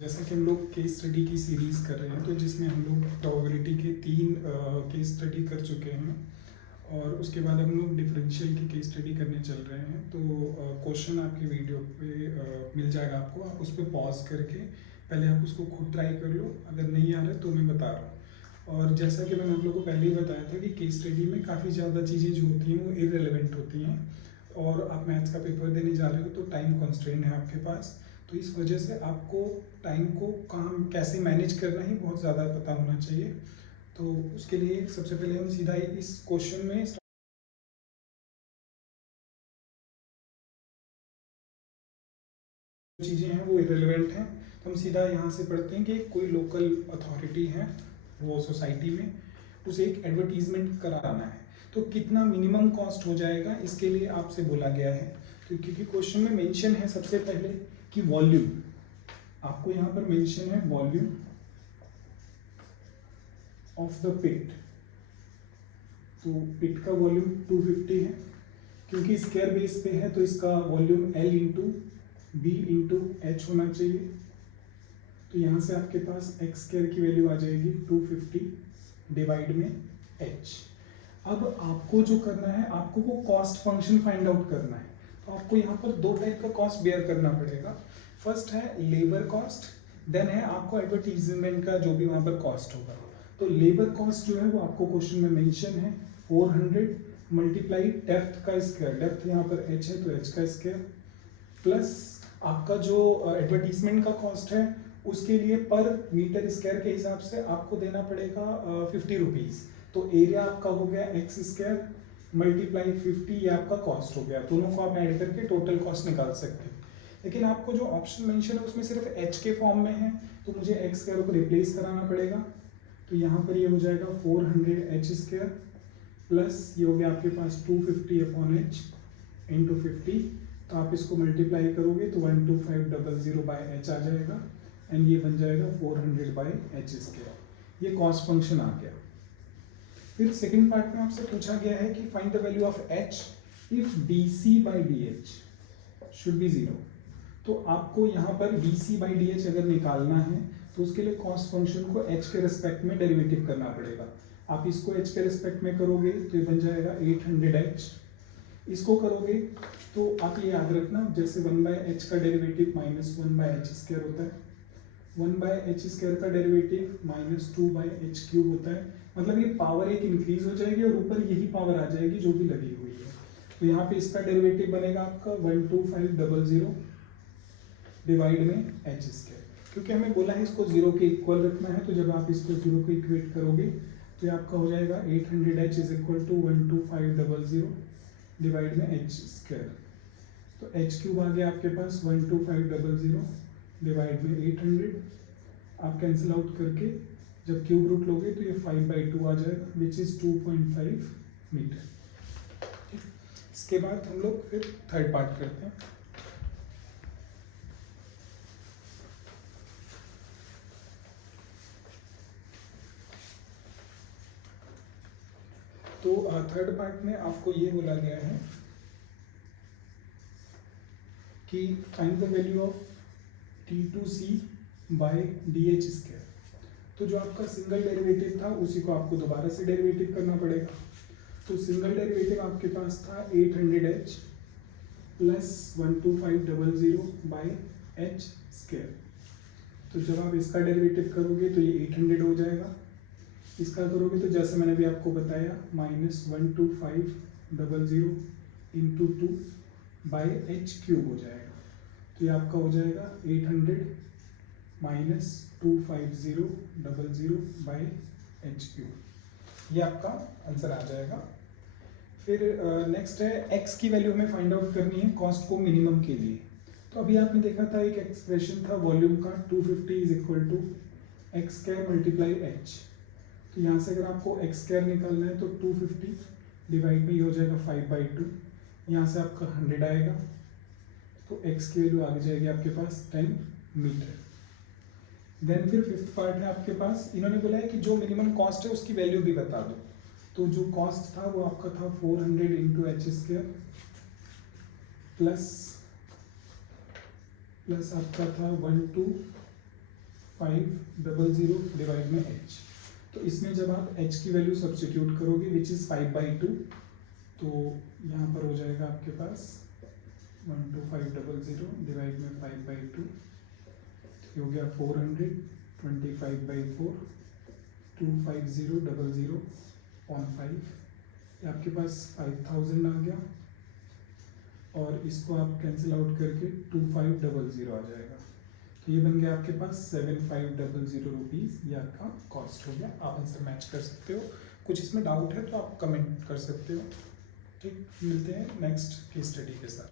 जैसा कि हम लोग केस स्टडी की सीरीज़ कर रहे हैं, तो जिसमें हम लोग प्रोबेबिलिटी के 3 केस स्टडी कर चुके हैं और उसके बाद हम लोग डिफरेंशियल की केस स्टडी करने चल रहे हैं। तो क्वेश्चन आपकी वीडियो पे मिल जाएगा आपको, आप उस पर पॉज करके पहले आप उसको खुद ट्राई कर लो, अगर नहीं आ रहा है तो मैं बता रहा हूँ। और जैसा कि मैंने आप लोगों को पहले ही बताया था कि केस स्टडी में काफ़ी ज़्यादा चीज़ें जो होती हैं वो इररिलेवेंट होती हैं, और आप मैथ्स का पेपर देने जा रहे हो तो टाइम कॉन्स्ट्रेंट है आपके पास, तो इस वजह से आपको टाइम को कहाँ कैसे मैनेज करना ही बहुत ज़्यादा पता होना चाहिए। तो उसके लिए सबसे पहले हम सीधा इस क्वेश्चन में चीज़ें हैं वो इरेलीवेंट हैं, तो हम सीधा यहाँ से पढ़ते हैं कि कोई लोकल अथॉरिटी है वो सोसाइटी में, उसे एक एडवर्टीजमेंट कराना है, तो कितना मिनिमम कॉस्ट हो जाएगा इसके लिए आपसे बोला गया है। तो क्योंकि क्वेश्चन में मेंशन है सबसे पहले कि वॉल्यूम, आपको यहाँ पर मेंशन है वॉल्यूम ऑफ द पिट, तो पिट का वॉल्यूम 250 है, क्योंकि स्क्वायर बेस पे है तो इसका volume L into B into H होना चाहिए। तो यहाँ से आपके पास एक्स स्क्वायर की वैल्यू आ जाएगी 250 डिवाइड में h। अब आपको जो करना है, आपको वो कॉस्ट फंक्शन फाइंड आउट करना है, तो आपको यहाँ पर दो टाइप का कॉस्ट बेयर करना पड़ेगा। फर्स्ट है लेबर कॉस्ट, देन है आपको एडवर्टीजमेंट का जो भी वहाँ पर कॉस्ट होगा। तो लेबर कॉस्ट जो है वो आपको क्वेश्चन में मेंशन है 400 मल्टीप्लाई डेप्थ का स्क्वायर, डेप्थ यहाँ पर h है तो h का स्क्वायर, प्लस आपका जो एडवर्टीजमेंट का कॉस्ट है उसके लिए पर मीटर स्क्वायर के हिसाब से आपको देना पड़ेगा 50 रुपीज़। तो एरिया आपका हो गया एक्स स्क्वायर मल्टीप्लाई 50, ये आपका कॉस्ट हो गया। दोनों को आप ऐड करके टोटल कॉस्ट निकाल सकते हैं, लेकिन आपको जो ऑप्शन मेंशन है उसमें सिर्फ एच के फॉर्म में है, तो मुझे एक्स स्क्वायर को रिप्लेस कराना पड़ेगा। तो यहाँ पर ये हो जाएगा 400 एच स्क्वायर प्लस ये हो गया आपके पास 250 अपॉन एच इंटू 50, तो आप इसको मल्टीप्लाई करोगे तो 12500 बाई एच आ जाएगा, एंड ये बन जाएगा 400 बाई एच स्क्वायर। ये कॉस्ट फंक्शन आ गया। फिर सेकंड पार्ट में आपसे पूछा गया है कि find the value of h if d c by d h should be 0। तो आपको यहाँ पर d c by d h अगर निकालना है तो उसके लिए कॉस्ट फंक्शन को एच के रिस्पेक्ट में डेरिवेटिव करना पड़ेगा। आप इसको एच के रिस्पेक्ट में करोगे तो ये बन जाएगा 800h, इसको करोगे तो आप ये याद रखना, जैसे 1/h का डेरिवेटिव -1/h स्क्वायर होता है, 1/h स्क्वायर का डेरिवेटिव -2/h³ होता है, मतलब ये पावर एक इंक्रीज हो जाएगी और ऊपर यही पावर आ जाएगी जो भी लगी हुई है। तो यहाँ पे इसका डेरिवेटिव बनेगा आपका 12500 डिवाइड में h स्क्वायर, क्योंकि हमें बोला है इसको 0 के इक्वल रखना है, तो जब आप इसको 0 को इक्वेट करोगे तो ये आपका हो जाएगा 800h is equal to 12500 divide में h स्क्वायर। तो h³ आ गया आपके पास 12500 डिवाइड में 800, आप कैंसिल आउट करके जब क्यूब रूट लोगे तो ये 5/2 आ जाएगा विच इज 2.5 मीटर। इसके बाद हम लोग फिर थर्ड पार्ट करते हैं। तो थर्ड पार्ट में आपको ये बोला गया है कि find the value of T2C by DH square. तो जो आपका सिंगल डेरिवेटिव था उसी को आपको दोबारा से डेरिवेटिव करना पड़ेगा। तो सिंगल डेरिवेटिव आपके पास था 800h plus 12500 bye h square. तो जब आप इसका डेरिवेटिव करोगे तो ये 800 हो जाएगा, इसका करोगे तो जैसे मैंने भी आपको बताया -12500 इंटू 2 बाई h³ हो जाएगा। तो ये आपका हो जाएगा 800 माइनस 25000 बाई h³, ये आपका आंसर आ जाएगा। फिर नेक्स्ट है x की वैल्यू हमें फाइंड आउट करनी है कॉस्ट को मिनिमम के लिए। तो अभी आपने देखा था एक एक्सप्रेशन था वॉल्यूम का 250 is equal to x square multiply h. तो यहाँ से अगर आपको एक्स स्क्वायर निकालना है तो 250 डिवाइड में ये हो जाएगा 5/2, यहाँ से आपका 100 आएगा, तो एक्स की वैल्यू आगे जाएगी आपके पास 10 मीटर। देन फिर फिफ्थ पार्ट है आपके पास, इन्होंने बोला है कि जो मिनिमम कॉस्ट है उसकी वैल्यू भी बता दो। तो जो कॉस्ट था वो आपका था 400 इंटू एच स्क्वायर प्लस आपका था 12500 500 डिवाइड में h। तो इसमें जब आप h की वैल्यू सब्स्टिट्यूट करोगे विच इज़ 5/2, तो यहाँ पर हो जाएगा आपके पास 12500 डिवाइड में 5/2, तो हो गया 400, 25/4, 25000.5, ये आपके पास 5000 आ गया, और इसको आप कैंसिल आउट करके 2500 आ जाएगा। तो ये बन गया आपके पास 7500 रुपीज़, ये आपका कॉस्ट हो गया। आप आंसर मैच कर सकते हो। कुछ इसमें डाउट है तो आप कमेंट कर सकते हो। ठीक, मिलते हैं नेक्स्ट केस स्टडी के साथ।